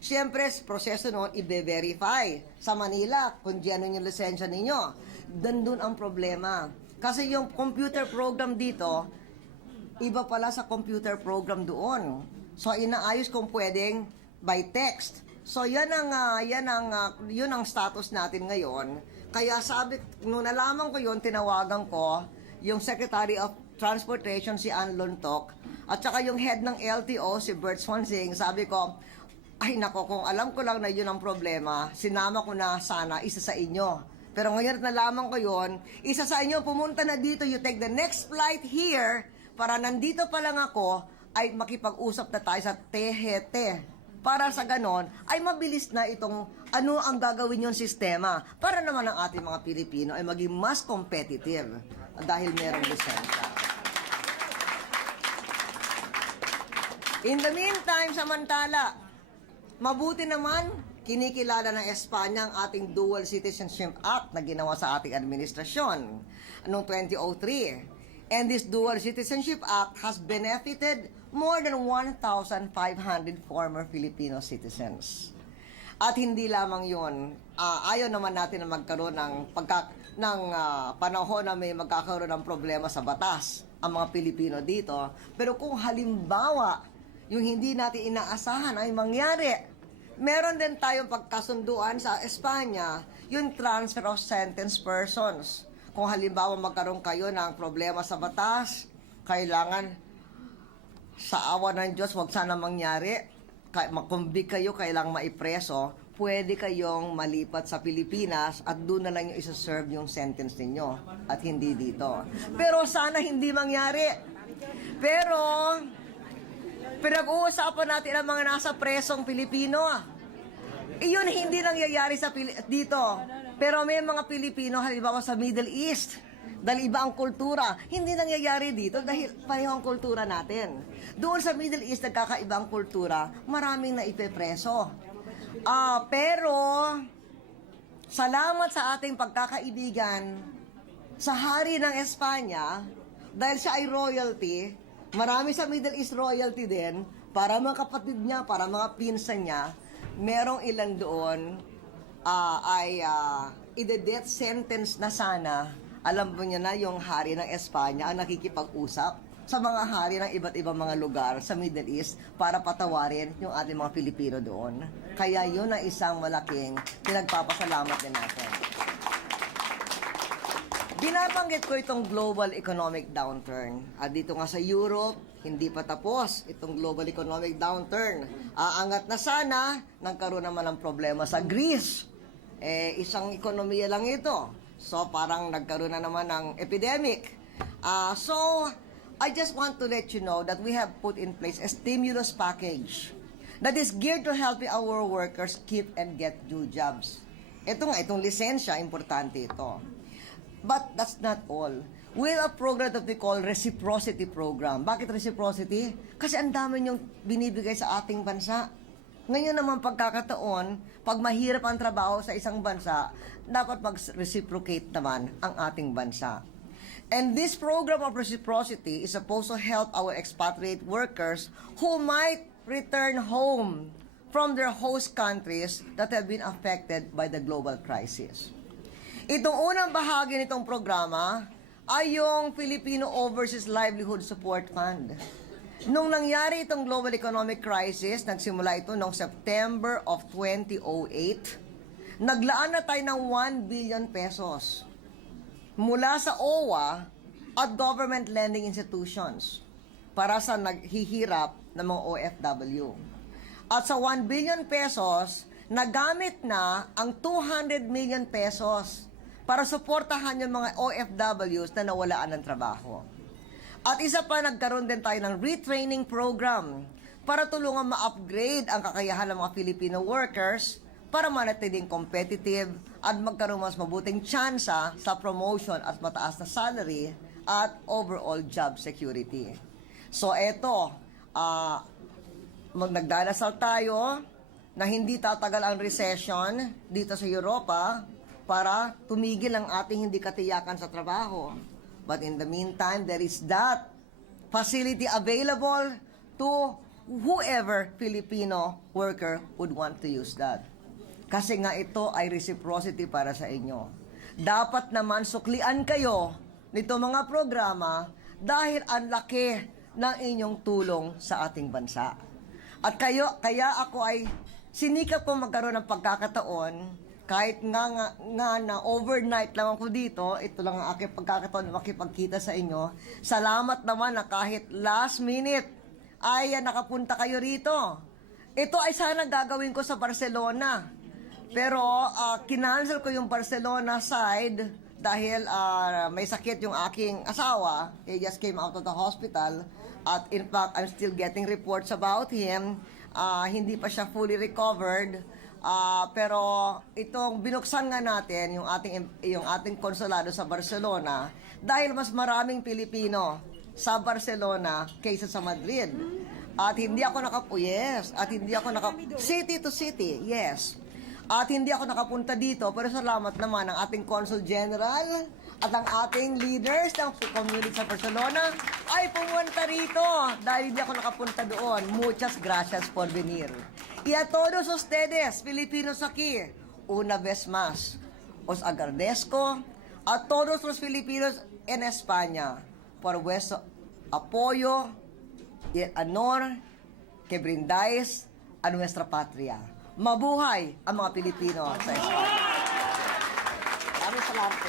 Siyempre, proseso noon, i-verify sa Manila kung genuine yung lisensya ninyo. Doon ang problema. Kasi yung computer program dito, iba pala sa computer program doon. So, inaayos kung pwedeng by text. So, yun ang status natin ngayon. Kaya sabi, nung nalaman ko yun, tinawagan ko yung Secretary of Transportation, si Ann Lontok, at saka yung head ng LTO, si Bert Swansing. Sabi ko, ay nako, kung alam ko lang na yun ang problema, sinama ko na sana isa sa inyo. Pero ngayon nalaman ko yun, isa sa inyo pumunta na dito, you take the next flight here, para nandito pa lang ako, ay makipag-usap na tayo sa THT. Para sa ganon, ay mabilis na itong ano ang gagawin yung sistema. Para naman ang ating mga Pilipino ay maging mas competitive dahil merong lisensya. In the meantime, samantala, mabuti naman, kinikilala ng Espanya ang ating Dual Citizenship Act na ginawa sa ating administrasyon noong 2003. And this Dual Citizenship Act has benefited more than 1,500 former Filipino citizens. At hindi lamang yun, ayaw naman natin na magkaroon ng panahon na may magkakaroon ng problema sa batas ang mga Pilipino dito. Pero kung halimbawa, yung hindi natin inaasahan ay mangyari, meron din tayong pagkasunduan sa Espanya, yung transfer of sentenced persons. Kung halimbawa magkaroon kayo ng problema sa batas, kailangan sa awa ng Diyos, wag sana mangyari, makumbik kayo, kailangang maipreso, pwede kayong malipat sa Pilipinas at doon na lang yung isa-serve yung sentence ninyo at hindi dito. Pero sana hindi mangyari. Pero pinag-uusapan natin ang mga nasa presong Pilipino. Iyon hindi nangyayari dito. Pero may mga Pilipino, halimbawa sa Middle East, dahil iba ang kultura, hindi nangyayari dito dahil pareho ang kultura natin. Doon sa Middle East, nagkakaiba ang kultura, maraming naipepreso. Pero, salamat sa ating pagkakaibigan sa hari ng Espanya, dahil siya ay royalty, marami sa Middle East royalty din, para mga kapatid niya, para mga pinsan niya, merong ilan doon ide-death sentence na sana. Alam mo niya na yung hari ng Espanya ang nakikipag-usap sa mga hari ng iba't ibang mga lugar sa Middle East para patawarin yung ating mga Pilipino doon. Kaya yun ang isang malaking pinagpapasalamat din natin. Binabanggit ko itong global economic downturn. At dito nga sa Europe, hindi pa tapos itong global economic downturn. Aangat na sana, nagkaroon naman ng problema sa Greece. Isang ekonomiya lang ito. So, parang nagkaroon na naman ng epidemic. So, I just want to let you know that we have put in place a stimulus package that is geared to help our workers keep and get new jobs. Ito nga, itong lisensya, importante ito. But that's not all. We have a program that we call Reciprocity Program. Bakit reciprocity? Kasi ang dami niyong binibigay sa ating bansa. Ngayon naman pagkakataon, pag mahirap ang trabaho sa isang bansa, dapat mag-reciprocate naman ang ating bansa. And this program of reciprocity is supposed to help our expatriate workers who might return home from their host countries that have been affected by the global crisis. Itong unang bahagi nitong programa ay yung Filipino Overseas Livelihood Support Fund. Nung nangyari itong global economic crisis, nagsimula ito noong September of 2008, naglaan na tayo ng 1 billion pesos mula sa OWA at government lending institutions para sa naghihirap ng mga OFW. At sa 1 billion pesos, nagamit na ang 200 million pesos para suportahan yung mga OFWs na nawalaan ng trabaho. At isa pa, nagkaroon din tayo ng retraining program para tulungan ma-upgrade ang kakayahan ng mga Filipino workers para manatiling competitive at magkaroon mas mabuting tsansa sa promotion at mataas na salary at overall job security. So eto, nagdarasal tayo na hindi tatagal ang recession dito sa Europa para tumigil ang ating hindi katiyakan sa trabaho. But in the meantime, there is that facility available to whoever Filipino worker would want to use that. Kasi nga ito ay reciprocity para sa inyo. Dapat naman suklian kayo nito mga programa dahil ang laki ng inyong tulong sa ating bansa. At kaya ako ay sinikap ko magkaroon ng pagkakataon kahit nga na overnight lang ako dito, ito lang ang aking pagkakataon makipagkita sa inyo. Salamat naman na kahit last minute ay nakapunta kayo rito. Ito ay sana gagawin ko sa Barcelona. Pero kinancel ko yung Barcelona side dahil may sakit yung aking asawa. He just came out of the hospital. At in fact, I'm still getting reports about him. Hindi pa siya fully recovered. Pero itong binuksan nga natin yung ating konsulado sa Barcelona dahil mas maraming Pilipino sa Barcelona kaysa sa Madrid. At hindi ako city to city, yes. At hindi ako nakapunta dito, pero salamat naman ang ating Consul General at ang ating leaders ng community sa Barcelona ay pumunta rito dahil hindi ako nakapunta doon. Muchas gracias por venir. Y a todos ustedes, Filipinos aquí, una vez más, os agradezco a todos los Filipinos en España por vuestro apoyo y el honor que brindáis a nuestra patria. Mabuhay ang mga Pilipino sa España. Maraming salamat po.